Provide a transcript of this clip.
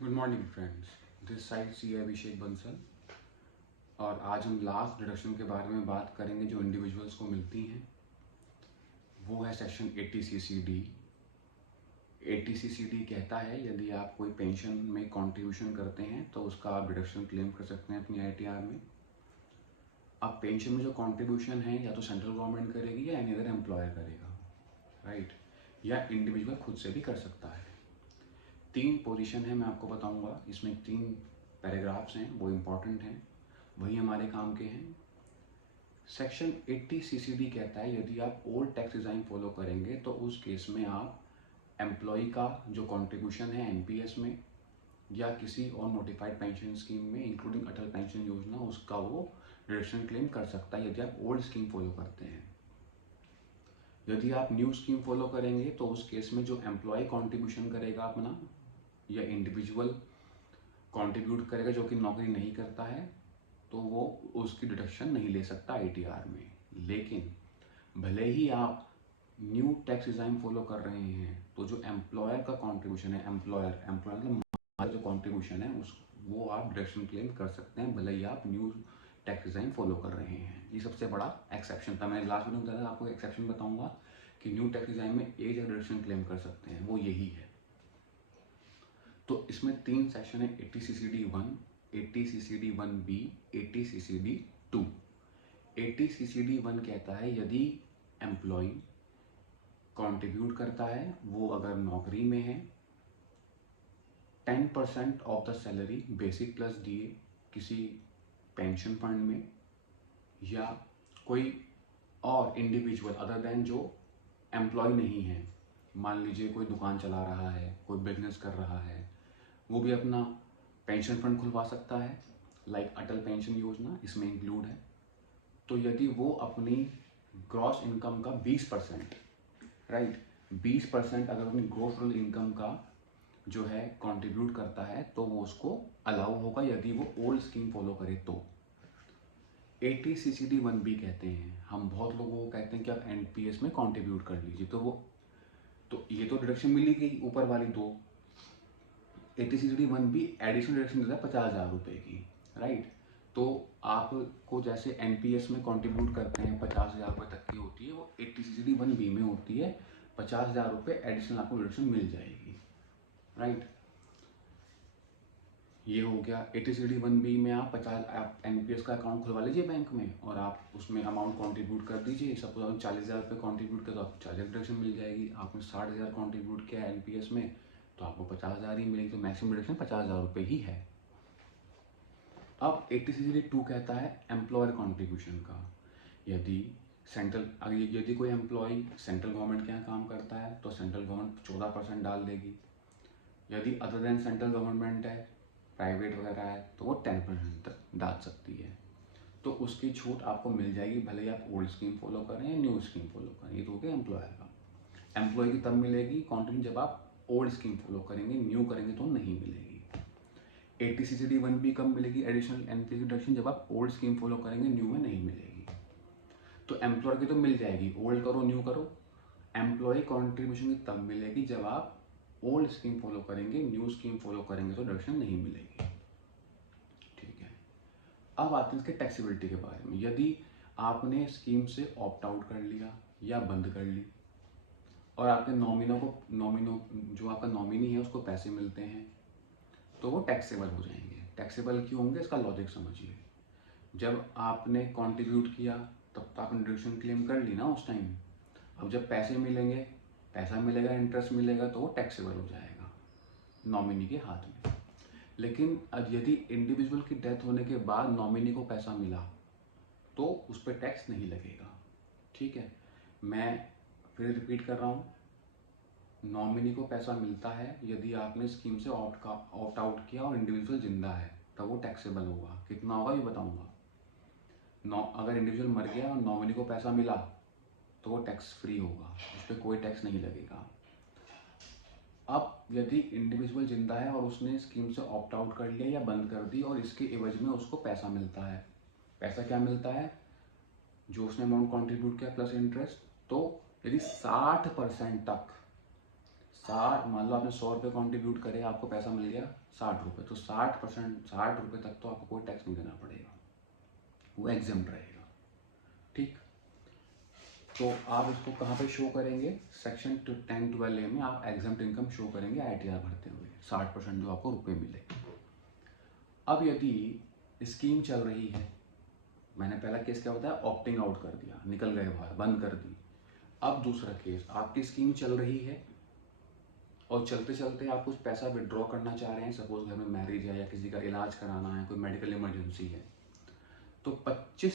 Good morning friends, this side C Abhishek Bansal. और आज हम लास्ट डिडक्शन के बारे में बात करेंगे जो इंडिविजुअल्स को मिलती हैं। वो है सेक्शन 80CCD। 80CCD कहता है यदि आप कोई पेंशन में कंट्रीब्यूशन करते हैं तो उसका आप डिडक्शन क्लेम कर सकते हैं अपनी ITR में। अब पेंशन में जो कंट्रीब्यूशन है या तो सेंट्रल गवर्नमेंट करेगी या एनी अदर एम्प्लॉयर करेगा, राइट, या इंडिविजुअल खुद से भी कर सकता है। 3 पोजीशन है, मैं आपको बताऊंगा। इसमें 3 पैराग्राफ्स हैं, वो इम्पॉर्टेंट हैं, वही हमारे काम के हैं। सेक्शन 80CCD कहता है यदि आप ओल्ड टैक्स डिज़ाइन फॉलो करेंगे तो उस केस में आप एम्प्लॉय का जो कंट्रीब्यूशन है NPS में या किसी और नोटिफाइड पेंशन स्कीम में इंक्लूडिंग अटल पेंशन योजना, उसका वो डिडक्शन क्लेम कर सकता है यदि आप ओल्ड स्कीम फॉलो करते हैं। यदि आप न्यू स्कीम फॉलो करेंगे तो उस केस में जो एम्प्लॉय कंट्रीब्यूशन करेगा अपना या इंडिविजुअल कंट्रीब्यूट करेगा जो कि नौकरी नहीं करता है, तो वो उसकी डिडक्शन नहीं ले सकता ITR में। लेकिन भले ही आप न्यू टैक्स डिज़ाइन फॉलो कर रहे हैं तो जो एम्प्लॉयर का कंट्रीब्यूशन है, एम्प्लॉयर मतलब हमारा जो कंट्रीब्यूशन है उस वो आप डिडक्शन क्लेम कर सकते हैं भले ही आप न्यू टैक्स डिज़ाइन फॉलो कर रहे हैं। ये सबसे बड़ा एक्सेप्शन था। मैंने लास्ट वीडियो में बताया था, आपको एक्सेप्शन बताऊंगा कि न्यू टैक्स डिज़ाइन में एज ऑफ डिडक्शन क्लेम कर सकते हैं, वो यही है। तो इसमें 3 सेक्शन है, 80CCD 1, 80CCD 1B, 80CCD 2। 80CCD 1 कहता है यदि एम्प्लॉय कंट्रीब्यूट करता है, वो अगर नौकरी में है, 10% of the salary basic plus DA किसी पेंशन फंड में, या कोई और इंडिविजुअल अदर देन जो एम्प्लॉय नहीं है, मान लीजिए कोई दुकान चला रहा है, कोई बिजनेस कर रहा है, वो भी अपना पेंशन फंड खुलवा सकता है, लाइक अटल पेंशन योजना इसमें इंक्लूड है। तो यदि वो अपनी ग्रॉस इनकम का 20%, राइट, 20% अगर अपनी ग्रॉस इनकम का जो है कंट्रीब्यूट करता है तो वो उसको अलाउ होगा यदि वो ओल्ड स्कीम फॉलो करे तो। 80CCD 1B कहते हैं, हम बहुत लोगों को कहते हैं कि आप NPS में कंट्रीब्यूट कर लीजिए, तो ये तो डिडक्शन मिली गई ऊपर वाली दो। 80CCD 1B एडिशनल डिडक्शन देता है 50,000 रुपये की, राइट। तो आपको जैसे NPS में कंट्रीब्यूट करते हैं 50,000 रुपये तक की होती है, वो 80CCD 1B में होती है 50,000 रुपये एडिशनल आपको डिडक्शन मिल जाएगी, राइट। ये हो गया 80CCD 1B में आप NPS का अकाउंट खुलवा लीजिए बैंक में और आप उसमें अमाउंट कंट्रीब्यूट कर दीजिए। सपोज आपने 40,000 रुपये कंट्रीब्यूट किया तो आपको 40,000 डिडक्शन मिल जाएगी। आपने 60,000 कंट्रीब्यूट किया NPS में तो आपको 50,000 ही मिलेगी, तो मैक्सिमम डिडक्शन 50,000 रुपये ही है। अब 80CCD 2 कहता है एम्प्लॉयर कंट्रीब्यूशन का। यदि कोई एम्प्लॉय सेंट्रल गवर्नमेंट के यहाँ काम करता है तो सेंट्रल गवर्नमेंट 14% डाल देगी। यदि अदर देन सेंट्रल गवर्नमेंट है, प्राइवेट वगैरह है, तो वो 10% तक डाल सकती है। तो उसकी छूट आपको मिल जाएगी भले ही आप ओल्ड स्कीम फॉलो करें या न्यू स्कीम फॉलो करें। ये तो हो गया एम्प्लॉयर का। एम्प्लॉय की तब मिलेगी कंट्रीब्यूशन जब आप ओल्ड स्कीम फॉलो करेंगे, न्यू करेंगे तो नहीं मिलेगी। 80CCD 1B कब मिलेगी एडिशनल NPS डिडक्शन? जब आप ओल्ड स्कीम फॉलो करेंगे, न्यू में नहीं मिलेगी। तो एम्प्लॉयर की तो मिल जाएगी, ओल्ड करो न्यू करो। एम्प्लॉय कॉन्ट्रीब्यूशन की तब मिलेगी जब आप ओल्ड स्कीम फॉलो करेंगे, न्यू स्कीम फॉलो करेंगे तो डिडक्शन नहीं मिलेगी, ठीक है। अब आते हैं इसके टैक्सेबिलिटी के बारे में। यदि आपने स्कीम से ऑप्ट आउट कर लिया या बंद कर ली और आपके नॉमिनो जो आपका नॉमिनी है उसको पैसे मिलते हैं तो वो टैक्सेबल हो जाएंगे। टैक्सेबल क्यों होंगे, इसका लॉजिक समझिए। जब आपने कंट्रीब्यूट किया तब तो आपने डिडक्शन क्लेम कर ली ना उस टाइम। अब जब पैसे मिलेंगे, पैसा मिलेगा, इंटरेस्ट मिलेगा, तो वो टैक्सेबल हो जाएगा नॉमिनी के हाथ में। लेकिन अब यदि इंडिविजुअल की डेथ होने के बाद नॉमिनी को पैसा मिला तो उस पर टैक्स नहीं लगेगा, ठीक है। मैं फिर रिपीट कर रहा हूँ, नॉमिनी को पैसा मिलता है यदि आपने स्कीम से ऑप्ट आउट किया और इंडिविजुअल जिंदा है, तब वो टैक्सेबल होगा। कितना होगा ये बताऊंगा। अगर इंडिविजुअल मर गया और नॉमिनी को पैसा मिला तो वो टैक्स फ्री होगा, उस पर कोई टैक्स नहीं लगेगा। अब यदि इंडिविजुअल जिंदा है और उसने स्कीम से ऑप्ट आउट कर लिया या बंद कर दी और इसके एवज में उसको पैसा मिलता है, पैसा क्या मिलता है, जो उसने अमाउंट कंट्रीब्यूट किया प्लस इंटरेस्ट। तो यदि 60% तक मान लो आपने 100 रुपये कॉन्ट्रीब्यूट करे, आपको पैसा मिल गया 60 रुपये, तो 60 रुपये तक तो आपको कोई टैक्स नहीं देना पड़ेगा, वो एग्जेम्प्ट रहेगा। ठीक, तो आप इसको कहाँ पे शो करेंगे? सेक्शन 10(12)A में आप एग्जेम्प्ट इनकम शो करेंगे ITR भरते हुए, 60% जो आपको रुपये मिले। अब यदि स्कीम चल रही है, मैंने पहला केस क्या होता है, ऑप्टिंग आउट कर दिया, निकल गए बाहर, बंद कर दी। अब दूसरा केस, आपकी स्कीम चल रही है और चलते चलते आप कुछ पैसा विड्रॉ करना चाह रहे हैं, सपोज घर में मैरिज है या किसी का इलाज कराना है, कोई मेडिकल इमरजेंसी है, तो 25